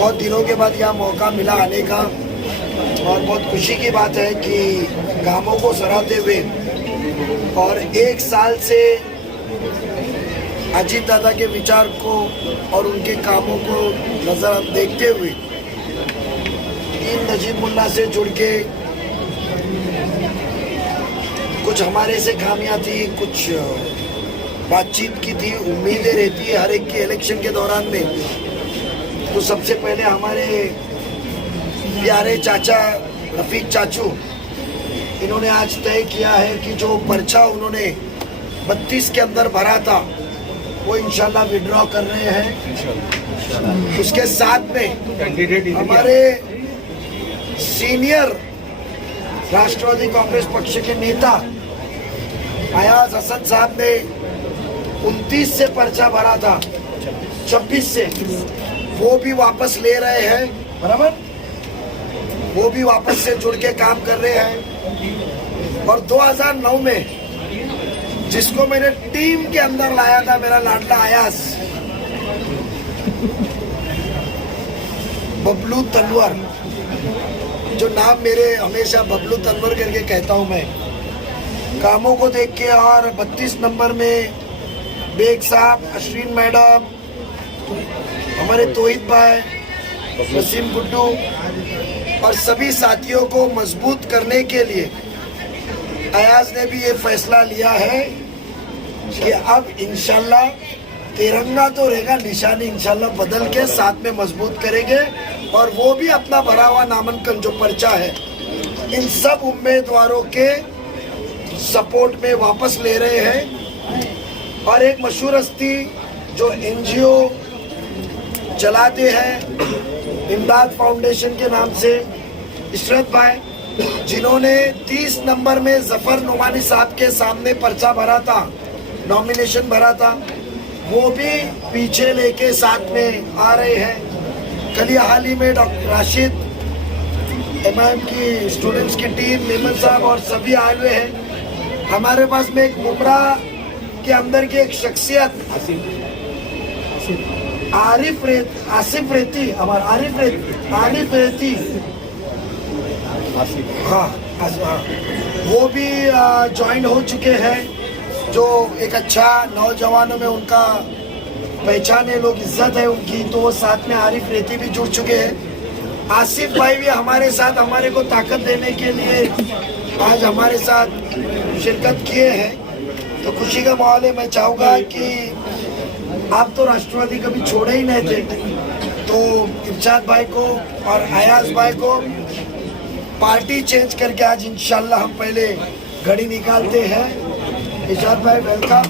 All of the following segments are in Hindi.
बहुत दिनों के बाद यहाँ मौका मिला आने का और बहुत खुशी की बात है कि कामों को सराहते हुए और एक साल से अजीत दादा के विचार को और उनके कामों को नजर देखते हुए टीम नजीब मुल्ला से जुड़ के कुछ हमारे से खामियां थी, कुछ बातचीत की थी, उम्मीदें रहती है हर एक के इलेक्शन के दौरान में। तो सबसे पहले हमारे प्यारे चाचा रफीक चाचू, इन्होंने आज तय किया है कि जो पर्चा उन्होंने 32 के अंदर भरा था वो इंशाल्लाह विड्रॉ कर रहे हैं। उसके साथ में हमारे सीनियर राष्ट्रवादी कांग्रेस पक्ष के नेता अयाज हसन साहब ने 29 से पर्चा भरा था, 26 से, वो भी वापस ले रहे हैं, बराबर, वो भी वापस से जुड़ के काम कर रहे हैं। और 2009 में जिसको मैंने टीम के अंदर लाया था, मेरा लाडला अयाज बबलू तनवर, जो नाम मेरे हमेशा बबलू तनवर करके कहता हूं मैं, कामों को देख के, और 32 नंबर में बेग साहब, अश्विन मैडम, हमारे तोहिद भाई, वसीम गुड्डू और सभी साथियों को मजबूत करने के लिए अयाज ने भी ये फैसला लिया है कि अब इंशाल्लाह तिरंगा तो रहेगा, निशानी इंशाल्लाह बदल के साथ में मजबूत करेंगे। और वो भी अपना भरा हुआ नामांकन जो पर्चा है इन सब उम्मीदवारों के सपोर्ट में वापस ले रहे हैं। और एक मशहूर हस्ती जो एनजीओ चलाते हैं इमदाद फाउंडेशन के नाम से, इशरत भाई, जिन्होंने 30 नंबर में जफर नुमानी साहब के सामने पर्चा भरा था, नॉमिनेशन भरा था, वो भी पीछे लेके साथ में आ रहे हैं। कल हाल ही में डॉक्टर राशिद, एमआईएम की स्टूडेंट्स की टीम, मेमन साहब और सभी आए हुए हैं। हमारे पास में एक मुमरा के अंदर की एक शख्सियत आसिफ रेती, हमारा आरिफ रेती, हाँ, वो भी ज्वाइन हो चुके हैं, जो एक अच्छा नौजवानों में उनका पहचान है, लोग इज्जत है उनकी, तो वो साथ में आरिफ रेती भी जुड़ चुके हैं। आसिफ भाई भी हमारे साथ हमारे को ताकत देने के लिए आज हमारे साथ शिरकत किए हैं। तो खुशी का माहौल है। मैं चाहूँगा कि आप तो राष्ट्रवादी कभी छोड़े ही नहीं थे, तो इरशाद भाई को और अयाज भाई को पार्टी चेंज करके आज इंशाल्लाह हम पहले घड़ी निकालते हैं। इरशाद भाई वेलकम।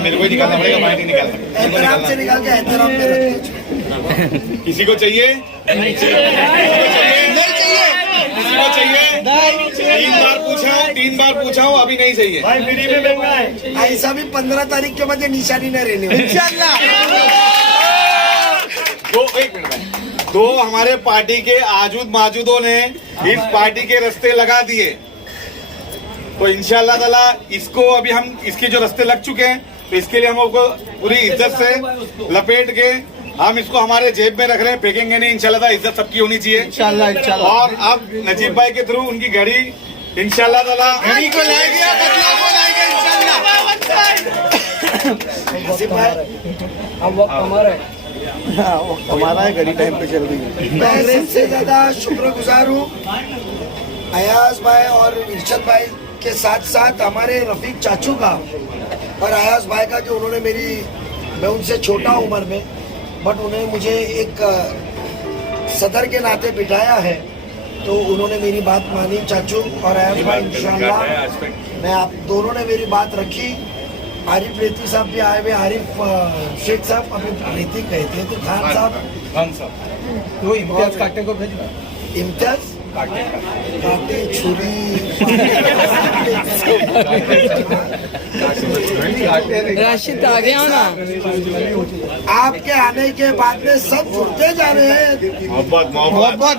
मेरे को निकालना पड़ेगा, मैं नहीं निकाल सकता। एहतराम से निकाल के एहतराम में रखिए। किसी को चाहिए? नहीं चाहिए। किसी को चाहिए? 3 बार पूछा हूँ, अभी नहीं चाहिए। भाई फ्री में महंगा है। ऐसा भी 15 तारीख के बाद ये निशानी न रहने वाली। इंशाल्लाह। एक मिनट, 2 हमारे पार्टी के आजूद माजूदों ने इस पार्टी के रास्ते लगा दिए, तो इंशाल्लाह ताला इसको अभी हम, इसके जो रास्ते लग चुके हैं, तो इसके लिए हम लोग पूरी इज्जत से लपेट के हम इसको हमारे जेब में रख रहे हैं, फेंकेंगे नहीं। इंशाल्लाह ताला इज्जत सबकी होनी चाहिए इंशाल्लाह। और अब नजीब भाई के थ्रू उनकी घड़ी इंशाल्लाह ताला घड़ी को लाएंगे, बदलाव को लाएंगे इंशाल्लाह। अब वक्त हमारा है, हमारा है, घड़ी टाइम पे चल रही है। मैं सबसे ज्यादा शुक्रगुजार हूँ अयाज भाई और इरशाद भाई के साथ साथ हमारे रफीक चाचू का और अयाज भाई का, जो उन्होंने मैं उनसे छोटा उम्र में, बट उन्हें मुझे एक सदर के नाते बिठाया है, तो उन्होंने मेरी बात मानी। चाचू और अयाज भाई इंशाल्लाह, मैं आप दोनों ने मेरी बात रखी। आरिफ रेती साहब भी आए हुए, आरिफ शेख साहब, अभी रेती कहते हैं, तो खान साहब, वो इम्तियाज काटे को भेजना, इम्तियाज काटे छुरी राशिद आगे आओ ना। आपके आने के बाद में सब जुड़ते जा रहे हैं। मोहब्बत,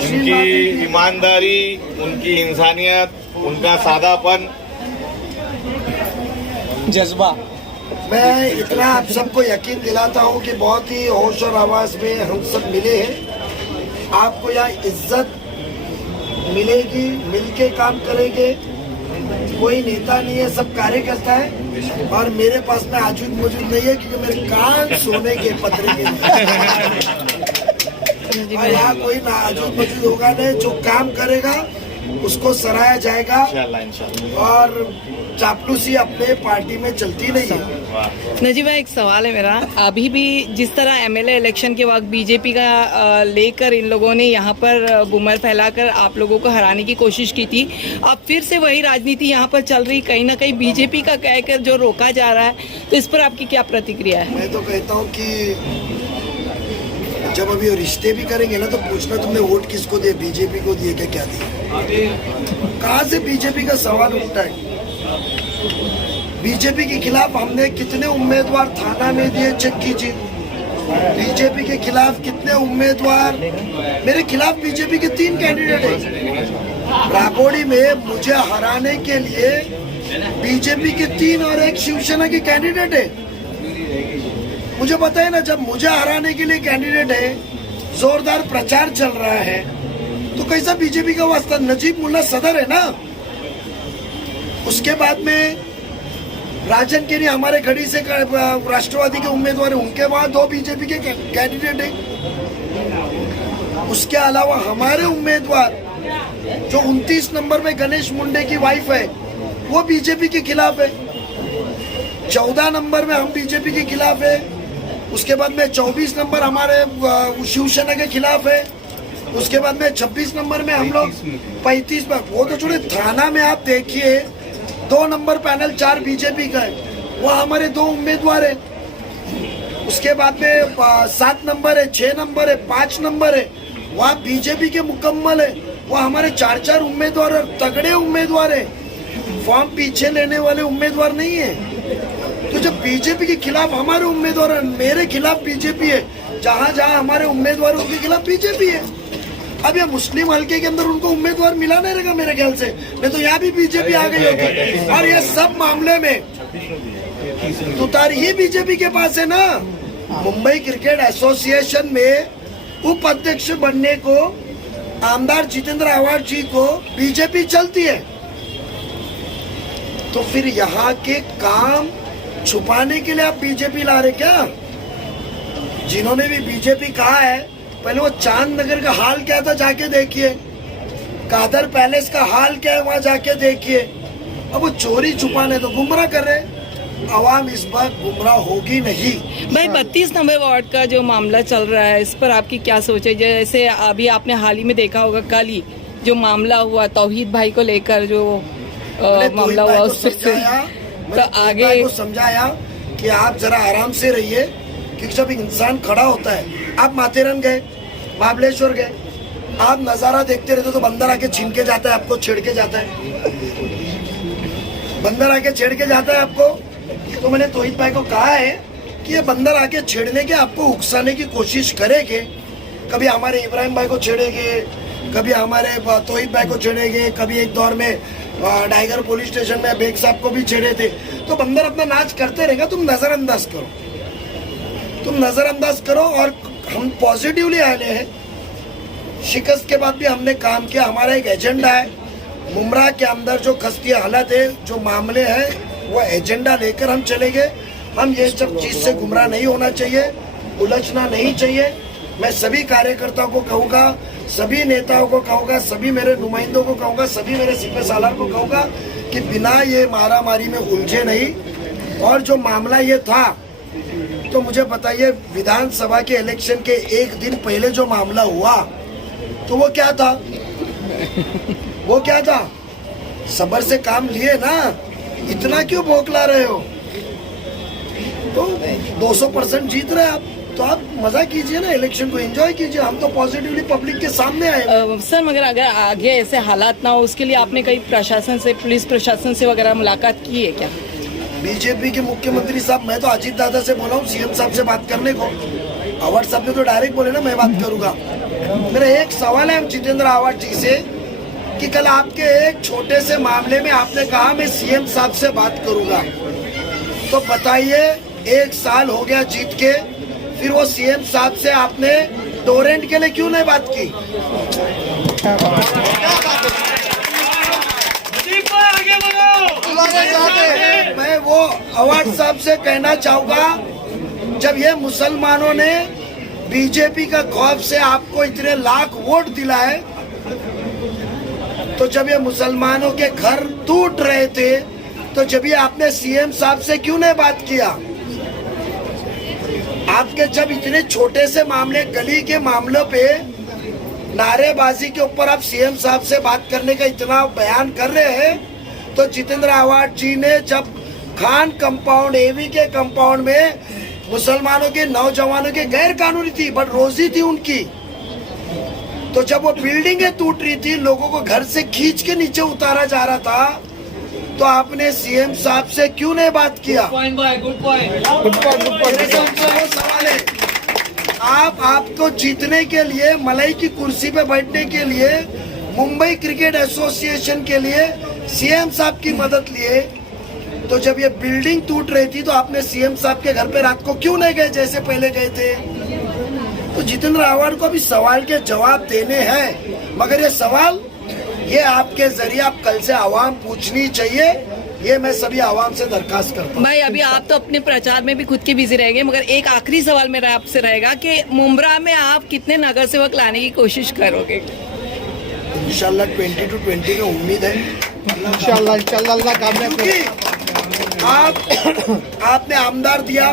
उनकी ईमानदारी, उनकी इंसानियत, उनका सादापन, जज्बा, मैं इतना आप सबको यकीन दिलाता हूँ कि बहुत ही होश और आवाज में हम सब मिले हैं। आपको यहाँ इज्जत मिलेगी, मिलके काम करेंगे। कोई नेता नहीं है, सब कार्यकर्ता है। और मेरे पास में आजूद मौजूद नहीं है क्योंकि मेरे कान सोने के पत्रे के और यहाँ कोई ना आजूद मौजूद होगा नहीं। जो काम करेगा उसको सराहा जाएगा और चापलूसी अपने पार्टी में चलती नहीं है। नजीब भाई, एक सवाल है मेरा। अभी भी जिस तरह एमएलए इलेक्शन के वक्त बीजेपी का लेकर इन लोगों ने यहाँ पर बुमर फैलाकर आप लोगों को हराने की कोशिश की थी, अब फिर से वही राजनीति यहाँ पर चल रही, कहीं ना कहीं बीजेपी का कहकर जो रोका जा रहा है, तो इस पर आपकी क्या प्रतिक्रिया है? मैं तो कहता हूँ कि जब अभी रिश्ते भी करेंगे ना तो पूछना तुमने वोट किसको दिए, बीजेपी को दिए क्या दिए? कहाँ से बीजेपी का सवाल उठता है? बीजेपी के खिलाफ हमने कितने उम्मीदवार थाना में दिए, चेक कीजिए। बीजेपी के खिलाफ कितने उम्मीदवार, मेरे खिलाफ बीजेपी के 3 कैंडिडेट हैं। रागोड़ी में मुझे हराने के लिए बीजेपी के 3 और 1 शिवसेना के कैंडिडेट है। मुझे पता है ना, जब मुझे हराने के लिए कैंडिडेट है, जोरदार प्रचार चल रहा है, तो कैसा बीजेपी का वास्ता? नजीब मुल्ला सदर है ना। उसके बाद में राजन केरी हमारे खड़ी से राष्ट्रवादी के उम्मीदवार है, उनके वहां 2 बीजेपी के कैंडिडेट है। उसके अलावा हमारे उम्मीदवार जो 29 नंबर में गणेश मुंडे की वाइफ है, वो बीजेपी के खिलाफ है। 14 नंबर में हम बीजेपी के खिलाफ है। उसके बाद में 24 नंबर हमारे शिवसेना के खिलाफ है। उसके बाद में 26 नंबर में हम लोग 35 में, वो तो छोड़े, थाना में आप देखिए 2 नंबर पैनल 4 बीजेपी का है, वो हमारे 2 उम्मीदवार है। उसके बाद में 7 नंबर है, 6 नंबर है, 5 नंबर है, वहाँ बीजेपी के मुकम्मल है, वो हमारे 4 उम्मीदवार और तगड़े उम्मीदवार है। फॉर्म पीछे लेने वाले उम्मीदवार नहीं है। तो जब बीजेपी के खिलाफ हमारे उम्मीदवार, मेरे खिलाफ बीजेपी है, जहाँ जहाँ हमारे उम्मीदवार उनके खिलाफ बीजेपी है। अब ये मुस्लिम हल्के के अंदर उनको उम्मीदवार मिला नहीं रहेगा मेरे ख्याल से, नहीं तो यहाँ भी बीजेपी आ गई होगी। और ये सब मामले में तुतारी ही बीजेपी के पास है ना। मुंबई क्रिकेट एसोसिएशन में उपाध्यक्ष बनने को आमदार जितेंद्र आवाड जी को बीजेपी चलती है, तो फिर यहाँ के काम छुपाने के लिए आप बीजेपी ला रहे क्या? जिन्होंने भी बीजेपी कहा है, पहले वो चांद नगर का हाल क्या था जाके देखिए, कादर पैलेस का हाल क्या है वहां जाके देखिए। अब वो चोरी छुपाने तो गुमराह कर रहे। आवाम इस बार गुमराह होगी नहीं। भाई 32 नंबर वार्ड का जो मामला चल रहा है, इस पर आपकी क्या सोच है? जैसे अभी आपने हाल ही में देखा होगा, कल ही जो मामला हुआ तौहीद भाई को लेकर, जो मामला हुआ उससे तो आगे को समझाया कि आप जरा आराम से रहिए, क्योंकि जब इंसान खड़ा होता है, आप माथेरन गए, महाबलेश्वर गए, आप नजारा देखते रहते तो बंदर आके छीन के जाता है, आपको छेड़ के जाता है, बंदर आके छेड़ के जाता है आपको। तो मैंने तौहीद भाई को कहा है कि ये बंदर आके छेड़ने के, आपको उकसाने की कोशिश करेंगे। कभी हमारे इब्राहिम भाई को छेड़ेंगे, कभी हमारे तौहीद भाई को छेड़ेंगे, कभी एक दौर में टाइगर पुलिस स्टेशन में बेग साहब को भी छेड़े थे। तो बंदर अपना नाच करते रहेगा, तुम नजरअंदाज करो, तुम नजरअंदाज करो। और हम पॉजिटिवली आए हैं, शिकस्त के बाद भी हमने काम किया। हमारा एक एजेंडा है, मुमरा के अंदर जो खस्ती हालत है, जो मामले हैं, वो एजेंडा लेकर हम चलेंगे। हम ये सब चीज से गुमराह नहीं होना चाहिए, उलझना नहीं चाहिए। मैं सभी कार्यकर्ताओं को कहूँगा, सभी नेताओं को कहूँगा, सभी मेरे नुमाइंदों को कहूँगा, सभी मेरे सिपह सालार को कहूँगा कि बिना ये मारामारी में उलझे नहीं। और जो मामला ये था, तो मुझे बताइए, विधानसभा के इलेक्शन के 1 दिन पहले जो मामला हुआ, तो वो क्या था? वो क्या था? सब्र से काम लिए ना, इतना क्यों बौखला रहे हो? तो 200% जीत रहे आप, तो आप मजा कीजिए ना, इलेक्शन को एंजॉय कीजिए। हम तो पॉजिटिवली पब्लिक के सामने आए। सर, मगर अगर आगे ऐसे हालात ना हो, उसके लिए आपने कई प्रशासन से, पुलिस प्रशासन से वगैरह मुलाकात की है क्या? बीजेपी के मुख्यमंत्री साहब, मैं तो अजीत दादा से बोला हूँ सीएम साहब से बात करने को। आवाड साहब ने तो डायरेक्ट बोले ना मैं बात करूंगा। मेरा एक सवाल है जितेंद्र आवाड जी से कि कल आपके एक छोटे से मामले में आपने कहा मैं सीएम साहब से बात करूंगा, तो बताइए, 1 साल हो गया जीत के, फिर वो सीएम साहब से आपने टोरेंट के लिए क्यों नहीं बात की? मैं वो अवार्ड साहब से कहना चाहूंगा, जब ये मुसलमानों ने बीजेपी का खौफ से आपको इतने लाख वोट दिलाए, तो जब ये मुसलमानों के घर टूट रहे थे, तो जब ये आपने सीएम साहब से क्यों नहीं बात किया? आपके जब इतने छोटे से मामले, गली के मामलों पे नारेबाजी के ऊपर आप सीएम साहब से बात करने का इतना बयान कर रहे हैं, तो जितेंद्र आवाड जी ने जब खान कंपाउंड, एवी के कंपाउंड में मुसलमानों के नौजवानों के गैर कानूनी थी बट रोजी थी उनकी, तो जब वो बिल्डिंगें टूट रही थी, लोगों को घर से खींच के नीचे उतारा जा रहा था, तो आपने सीएम साहब से क्यों नहीं बात किया? मेरे से उनसे वो सवाल है, आपको जीतने के लिए, मलाई की कुर्सी पे बैठने के लिए, मुंबई क्रिकेट एसोसिएशन के लिए सीएम साहब की मदद लिए, तो जब ये बिल्डिंग टूट रही थी तो आपने सीएम साहब के घर पे रात को क्यों नहीं गए जैसे पहले गए थे? तो जितेंद्र आवाड को भी सवाल के जवाब देने हैं, मगर ये सवाल ये आपके जरिए आप कल से आवाम पूछनी चाहिए, ये मैं सभी आवाम से दरखास्त करता हूँ। भाई अभी आप तो अपने प्रचार में भी खुद के बिजी रहेंगे, मगर एक आखिरी सवाल मेरा आपसे रहेगा कि मुंब्रा में आप कितने नगर सेवक लाने की कोशिश करोगे? इंशाल्लाह 20 to 20 में उम्मीद है, इंशाल्लाह अल्लाह कामयाब करे। क्योंकि आपने आमदार दिया,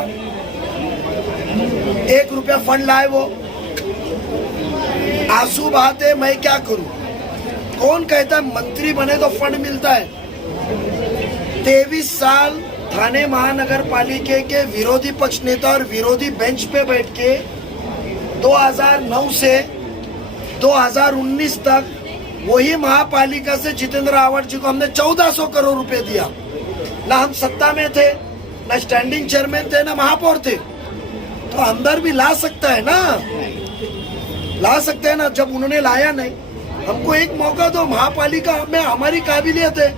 1 रुपया फंड लाए, वो आंसू बहाते, मैं क्या करूं? कौन कहता है मंत्री बने तो फंड मिलता है? 23 साल थाने महानगर पालिका के विरोधी पक्ष नेता और विरोधी बेंच पे बैठ के 2009 से 2019 तक वही महापालिका से जितेंद्र आवाड जी को हमने 1400 करोड़ रुपए दिया। ना हम सत्ता में थे, ना स्टैंडिंग चेयरमैन थे, ना महापौर थे, तो अंदर भी ला सकता है ना, ला सकते हैं ना। जब उन्होंने लाया नहीं, हमको एक मौका दो, महापालिका में हमारी काबिलियत है।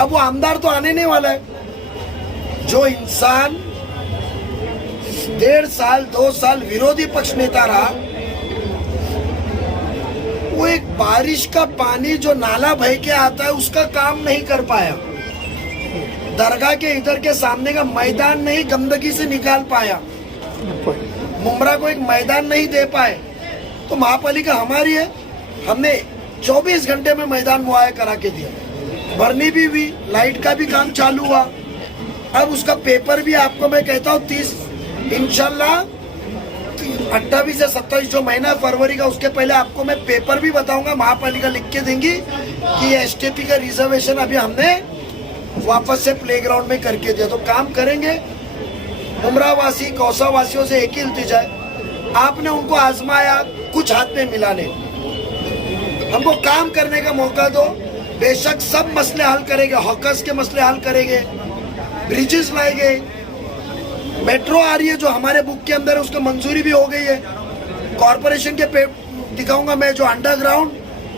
अब वो आमदार तो आने नहीं वाला है। जो इंसान 1.5 साल 2 साल विरोधी पक्ष नेता रहा, वो एक बारिश का पानी जो नाला बह के आता है उसका काम नहीं कर पाया, दरगाह के इधर के सामने का मैदान नहीं गंदगी से निकाल पाया, मुंब्रा को एक मैदान नहीं दे पाए, तो महापालिका हमारी है, हमने 24 घंटे में मैदान मुहैया करा के दिया, भरनी भी हुई, लाइट का भी काम चालू हुआ। अब उसका पेपर भी आपको मैं कहता हूँ 30 इंशाल्लाह 28 से 27 जो महीना फरवरी का, उसके पहले आपको मैं पेपर भी बताऊंगा, महापालिका लिख के देंगी कि ये एसटीपी का रिजर्वेशन अभी हमने वापस से प्लेग्राउंड में करके दिया, तो काम करेंगे। मुंब्रा वासी कौसा वासियों से एक ही इल्तिजा है, आपने उनको आजमाया, कुछ हाथ में मिला नहीं, हमको काम करने का मौका दो। बेशक सब मसले हल करेंगे, हॉकर्स के मसले हल करेंगे, ब्रिजेस लाएंगे, मेट्रो आ रही है जो हमारे बुक के अंदर है, उसको मंजूरी भी हो गई है। कॉर्पोरेशन के पे दिखाऊंगा मैं, जो अंडरग्राउंड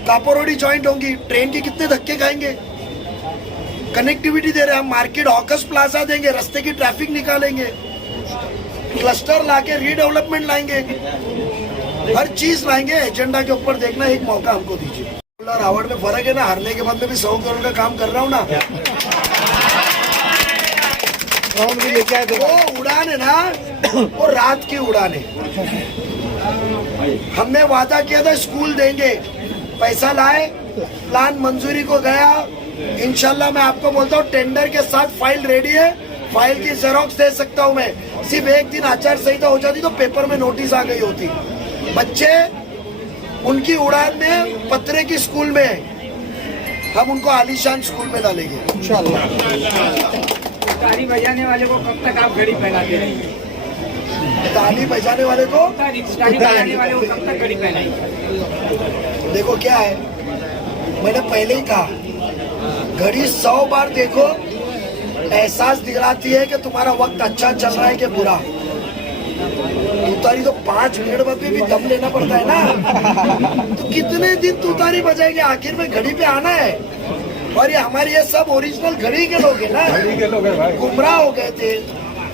कापोरोडी जॉइंट होंगी, ट्रेन के कितने धक्के खाएंगे, कनेक्टिविटी दे रहे हैं हम, मार्केट हॉकर्स प्लाजा देंगे, रास्ते की ट्रैफिक निकालेंगे, क्लस्टर लाके रीडेवलपमेंट लाएंगे, हर चीज लाएंगे। एजेंडा के ऊपर देखना, एक मौका हमको दीजिए। और आवाड में फर्क है ना, हारने के बाद में भी 100 करोड़ का काम कर रहा हूँ ना। भी लेके आए थे। वो उड़ान है ना, वो रात की उड़ान है। हमने वादा किया था स्कूल देंगे, पैसा लाए, प्लान मंजूरी को गया, इंशाल्लाह मैं आपको बोलता हूँ टेंडर के साथ फाइल रेडी है, फाइल की जेरोक्स दे सकता हूँ मैं। सिर्फ एक दिन आचार संहिता हो जाती तो पेपर में नोटिस आ गई होती। बच्चे उनकी उड़ान में पत्रे की स्कूल में, हम उनको आलीशान स्कूल में डालेंगे इंशाल्लाह। ताली बजाने वाले को कब तक आप घड़ी पहनाते रहेंगे? ताली बजाने वाले को, ताली बजाने वाले को कब तक घड़ी पहनाएंगे? देखो क्या है, मैंने पहले ही कहा, घड़ी 100 बार देखो, एहसास दिलाती है कि तुम्हारा वक्त अच्छा चल रहा है कि बुरा। तुतारी तो 5 मिनट बाद भी दम लेना पड़ता है ना, तो कितने दिन तुतारी बजाएंगे, आखिर में घड़ी पे आना है। और ये हमारी ये सब ओरिजिनल घड़ी के लोग हैं ना, गुमराह हो गए थे,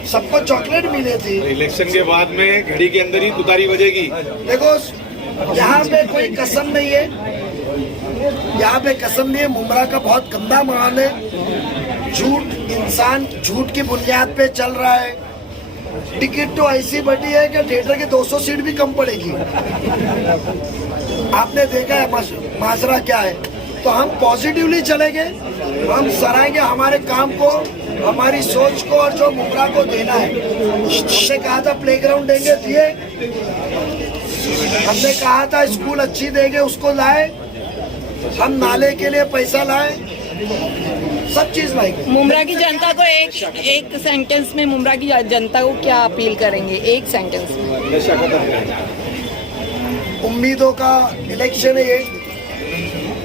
सबको चॉकलेट मिले थे। इलेक्शन के बाद में घड़ी के अंदर ही तुतारी बजेगी। देखो यहाँ पे कोई कसम नहीं है, यहाँ पे कसम नहीं है। मुमरा का बहुत गंदा माहौल है, झूठ, इंसान झूठ की बुनियाद पे चल रहा है। टिकट तो ऐसी बटी है कि थिएटर के 200 सीट भी कम पड़ेगी। आपने देखा है माजरा क्या है। तो हम पॉजिटिवली चलेंगे, हम सराहेंगे हमारे काम को, हमारी सोच को, और जो मुमरा को देना है। हमने कहा था प्लेग्राउंड देंगे, दिए। हमने कहा था स्कूल अच्छी देंगे, उसको लाए। हम नाले के लिए पैसा लाए, सब चीज लाएंगे। मुमरा की जनता को एक सेंटेंस में मुमरा की जनता को क्या अपील करेंगे, एक सेंटेंस में? उम्मीदों का इलेक्शन है ये,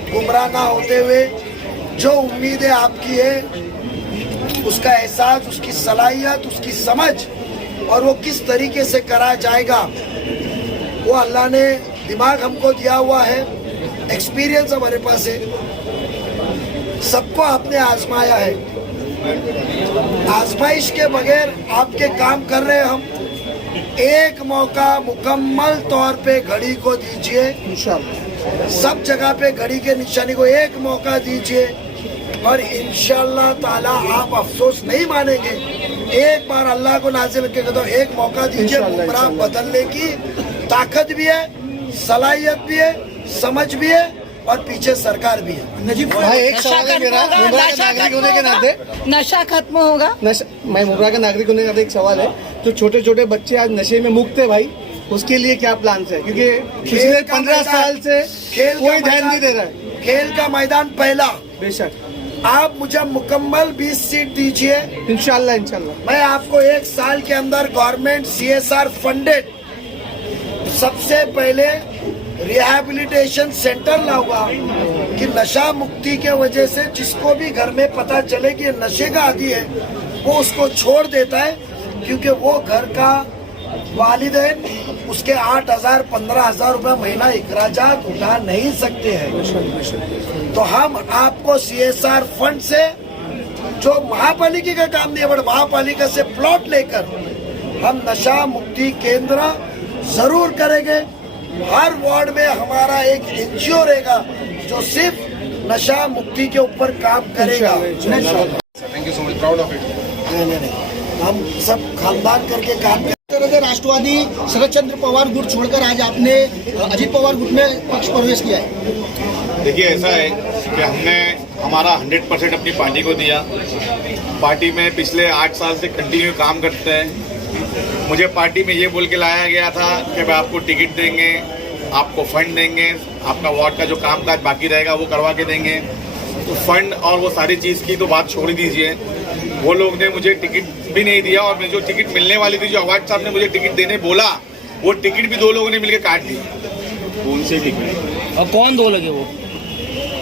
गुमराह ना होते हुए जो उम्मीदें आपकी है उसका एहसास, उसकी सलाहियत, उसकी समझ, और वो किस तरीके से करा जाएगा, वो अल्लाह ने दिमाग हमको दिया हुआ है, एक्सपीरियंस हमारे पास है, सबको आपने आजमाया है। आजमाइश के बगैर आपके काम कर रहे हैं हम। एक मौका मुकम्मल तौर पे घड़ी को दीजिए, सब जगह पे घड़ी के निशानी को एक मौका दीजिए, और इंशाअल्लाह ताला आप अफसोस नहीं मानेंगे। एक बार अल्लाह को नाज़िल करके दो, एक मौका दीजिए। गुमराह बदलने की ताकत भी है, सलाहियत भी है, समझ भी है, और पीछे सरकार भी है। नजीब भाई, एक सवाल है मेरा, मुमरा का नागरिक होने के नाते, नशा खत्म होगा? मैं मुमरा का नागरिक होने के नाते एक सवाल है, जो छोटे छोटे बच्चे आज नशे में मुक्त है भाई, उसके लिए क्या प्लान है? क्योंकि पिछले 15 साल से कोई ध्यान नहीं दे रहा है। खेल का मैदान पहला, बेशक आप मुझे मुकम्मल 20 सीट दीजिए, इंशाल्लाह इंशाल्लाह। मैं आपको 1 साल के अंदर गवर्नमेंट CSR फंडेड सबसे पहले रिहैबिलिटेशन सेंटर लाऊंगा, कि नशा मुक्ति के वजह से जिसको भी घर में पता चले कि नशे का आदी है, वो उसको छोड़ देता है, क्योंकि वो घर का वालिदैन उसके 8,000 15,000 रुपए महीना इखराजात उठा नहीं सकते हैं। तो हम आपको CSR फंड से, जो महापालिका का काम नहीं है, बट महापालिका से प्लॉट लेकर हम नशा मुक्ति केंद्र जरूर करेंगे। हर वार्ड में हमारा एक NGO रहेगा जो सिर्फ नशा मुक्ति के ऊपर काम करेगा। Thank you so much, proud of it. नहीं, हम सब खानदान करके काम करें। राष्ट्रवादी शरद चंद्र पवार गुट छोड़कर आज आपने अजित पवार गुट में पक्ष प्रवेश किया है। देखिए, ऐसा है कि हमने हमारा 100% अपनी पार्टी को दिया। पार्टी में पिछले 8 साल से कंटिन्यू काम करते हैं। मुझे पार्टी में ये बोल के लाया गया था कि भाई आपको टिकट देंगे, आपको फंड देंगे, आपका वार्ड का जो कामकाज बाकी रहेगा वो करवा के देंगे। तो फंड और वो सारी चीज़ की तो बात छोड़ दीजिए, वो लोग ने मुझे टिकट भी नहीं दिया, और मैं जो टिकट मिलने वाली थी, जो अवार्ड साहब ने मुझे टिकट देने बोला, वो टिकट भी 2 लोगों ने मिलकर काट दी। कौन से टिकट? और कौन 2 लगे वो?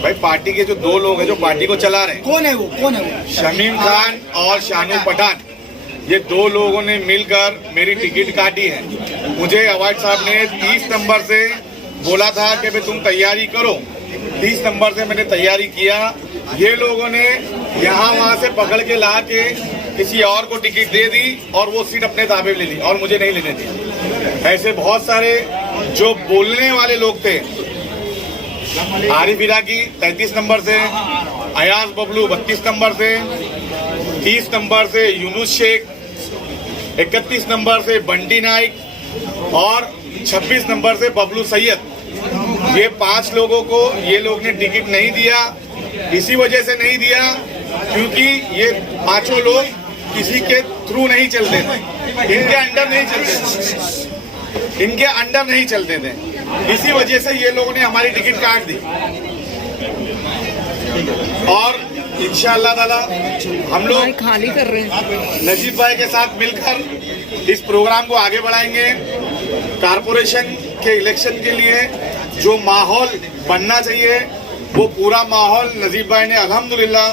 भाई पार्टी के जो 2 लोग हैं जो पार्टी को चला रहे हैं। कौन है वो? शमीम खान और शानू पठान, ये 2 लोगों ने मिलकर मेरी टिकट काटी है। मुझे अवार्ड साहब ने 30 नंबर से बोला था कि भाई तुम तैयारी करो। 30 नंबर से मैंने तैयारी किया। ये लोगों ने यहाँ वहाँ से पकड़ के ला के किसी और को टिकट दे दी, और वो सीट अपने ताबे में ले ली, और मुझे नहीं लेने दी। ऐसे बहुत सारे जो बोलने वाले लोग थे। आरिफ इराकी 33 नंबर से, अयाज बबलू 32 नंबर से, 30 नंबर से यूनुस शेख, 31 नंबर से बंटी नाइक, और 26 नंबर से बबलू सैयद। ये 5 लोगों को ये लोग ने टिकट नहीं दिया। इसी वजह से नहीं दिया क्योंकि ये 5 लोग किसी के थ्रू नहीं चलते थे, इनके अंडर नहीं चलते थे, इसी वजह से ये लोगों ने हमारी टिकट काट दी। और इंशाअल्लाह ताला हम लोग खाली कर रहे हैं, नजीब भाई के साथ मिलकर इस प्रोग्राम को आगे बढ़ाएंगे। कारपोरेशन के इलेक्शन के लिए जो माहौल बनना चाहिए, वो पूरा माहौल नजीब भाई ने अल्हम्दुलिल्लाह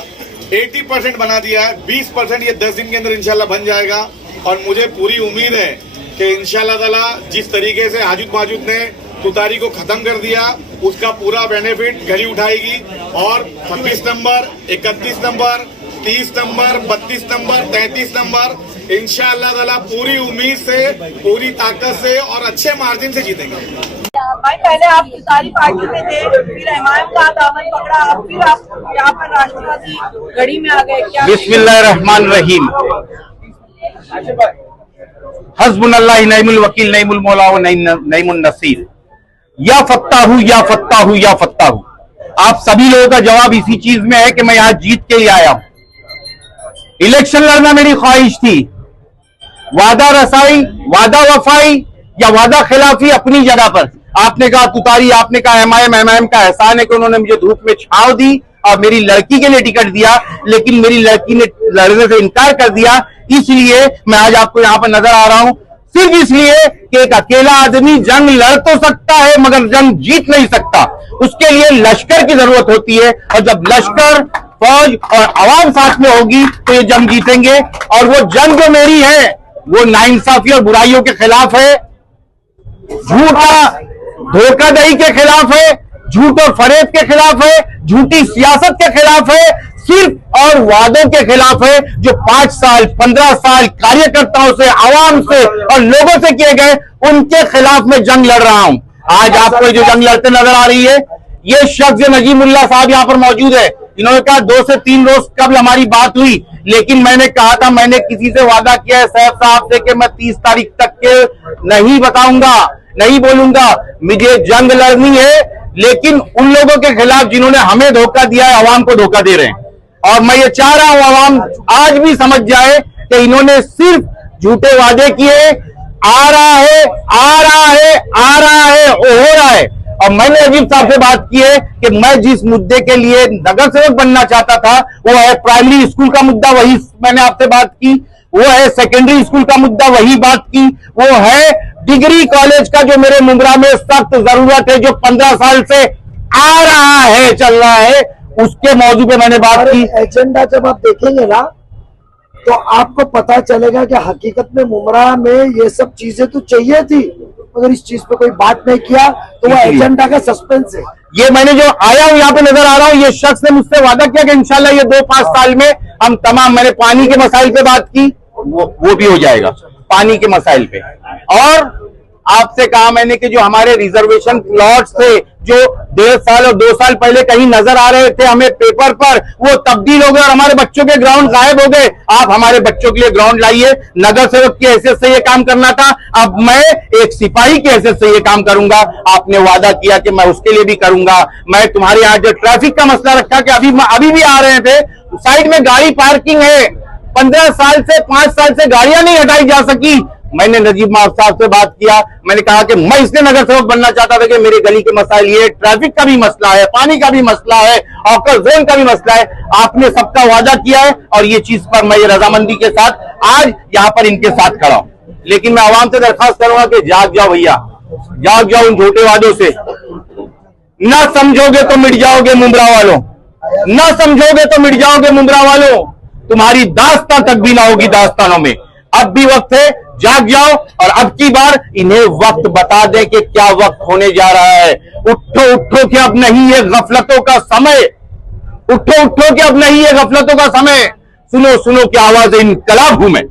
80% बना दिया है। 20% ये 10 दिन के अंदर इंशाल्लाह बन जाएगा। और मुझे पूरी उम्मीद है कि इंशाल्लाह ताला जिस तरीके से हाजुद माजुद ने तुतारी को खत्म कर दिया, उसका पूरा बेनिफिट घड़ी उठाएगी और 26 number, 31 number, 30 number, 32 number, 33 number इंशाअल्लाह ताला पूरी उम्मीद से, पूरी ताकत से और अच्छे मार्जिन से जीतेंगे। भाई पहले आप तुतारी पार्टी में थे, फिर एमआईएम का दामन पकड़ा, अब फिर आप यहाँ पर राष्ट्रवादी गढ़ी में आ गए, क्या? बिस्मिल्लाहिर्रहमानिर्रहीम। हस्बुनल्लाह नईमुल वकील नईमुल मौला व नईमुन नसीर। या फत्ताहू या फत्ताहू या फत्ताहू। आप सभी लोगों का जवाब इसी चीज में है कि मैं यहाँ जीत के लिए आया हूं। इलेक्शन लड़ना मेरी ख्वाहिश थी। वादा रसाई, वादा वफाई या वादा खिलाफी अपनी जगह पर। आपने कहा तुतारी, आपने कहा एमआईएम का एहसान है कि उन्होंने मुझे धूप में छांव दी और मेरी लड़की के लिए टिकट दिया, लेकिन मेरी लड़की ने लड़ने से इनकार कर दिया। इसलिए मैं आज आपको यहां पर नजर आ रहा हूं, सिर्फ इसलिए कि एक अकेला आदमी जंग लड़ तो सकता है मगर जंग जीत नहीं सकता। उसके लिए लश्कर की जरूरत होती है, और जब लश्कर, फौज और आवाम साथ में होगी तो ये जंग जीतेंगे। और वो जंग जो मेरी है वो नाइंसाफी और बुराइयों के खिलाफ है, झूठा धोखाधड़ी के खिलाफ है, झूठ और फरेब के खिलाफ है, झूठी सियासत के खिलाफ है, सिर्फ और वादों के खिलाफ है जो 5 साल 15 साल कार्यकर्ताओं से, आवाम से और लोगों से किए गए, उनके खिलाफ मैं जंग लड़ रहा हूं। आज आपको जो जंग लड़ते नजर आ रही है, ये शख्स नजीमुल्लाह साहब यहां पर मौजूद है। इन्होंने कहा 2 से 3 रोज कबल हमारी बात हुई, लेकिन मैंने कहा था, मैंने किसी से वादा किया है सैफ साहब से कि मैं 30 तारीख तक के नहीं बताऊंगा, नहीं बोलूंगा। मुझे जंग लड़नी है, लेकिन उन लोगों के खिलाफ जिन्होंने हमें धोखा दिया है, अवाम को धोखा दे रहे हैं। और मैं ये चाह रहा हूं अवाम आज भी समझ जाए कि इन्होंने सिर्फ झूठे वादे किए। आ रहा है, आ रहा है, आ रहा है, हो रहा है। और मैंने अजीब साहब से बात की है कि मैं जिस मुद्दे के लिए नगर सेवक बनना चाहता था, वो है प्राइमरी स्कूल का मुद्दा, वही मैंने आपसे बात की। वो है सेकेंडरी स्कूल का मुद्दा, वही बात की। वो है डिग्री कॉलेज का जो मेरे मुंब्रा में सख्त जरूरत है, जो 15 साल से आ रहा है, चल रहा है, उसके मौजू पे मैंने बात की। एजेंडा जब आप देखेंगे ना तो आपको पता चलेगा कि हकीकत में मुमरा में ये सब चीजें तो चाहिए थी, मगर इस चीज पे कोई बात नहीं किया, तो वो एजेंडा का सस्पेंस है। ये मैंने जो आया हूं यहाँ पे नजर आ रहा हूं, ये शख्स ने मुझसे वादा किया कि इंशाल्लाह ये 2-5 साल में हम तमाम, मैंने पानी के मसाइल पे बात की, वो भी हो जाएगा, पानी के मसाइल पे। और आपसे कहा मैंने कि जो हमारे रिजर्वेशन प्लॉट्स थे, जो 1.5 साल और 2 साल पहले कहीं नजर आ रहे थे हमें पेपर पर, वो तब्दील हो गए और हमारे बच्चों के ग्राउंड गायब हो गए। आप हमारे बच्चों के लिए ग्राउंड लाइए। नगर सेवक की हैसियत से ये काम करना था, अब मैं एक सिपाही की हैसियत से ये काम करूंगा। आपने वादा किया कि मैं उसके लिए भी करूंगा। मैं तुम्हारे यहाँ जो ट्रैफिक का मसला रखा कि अभी भी आ रहे थे, साइड में गाड़ी पार्किंग है, 15 साल से 5 साल से गाड़ियां नहीं हटाई जा सकी। मैंने नजीब साहब से बात किया, मैंने कहा कि मैं इसलिए नगर सेवक बनना चाहता था कि मेरे गली के मसाइल ये, ट्रैफिक का भी मसला है, पानी का भी मसला है, ऑकर जोन का भी मसला है। आपने सबका वादा किया है और ये चीज पर मैं ये रजामंदी के साथ आज यहाँ पर इनके साथ खड़ा हूं। लेकिन मैं आवाम से दरखास्त करूंगा कि जाग जाओ भैया, जाग जाओ उन झूठे वादों से। न समझोगे तो मिट जाओगे मुंब्रा वालों, न समझोगे तो मिट जाओगे मुंब्रा वालों। तुम्हारी दास्तां तक भी ना होगी दास्तानों में। अब भी वक्त है, जाग जाओ और अब की बार इन्हें वक्त बता दें कि क्या वक्त होने जा रहा है। उठो उठो कि अब नहीं है गफलतों का समय, उठो उठो कि अब नहीं है गफलतों का समय। सुनो सुनो कि आवाज इनकलाब हूं मैं।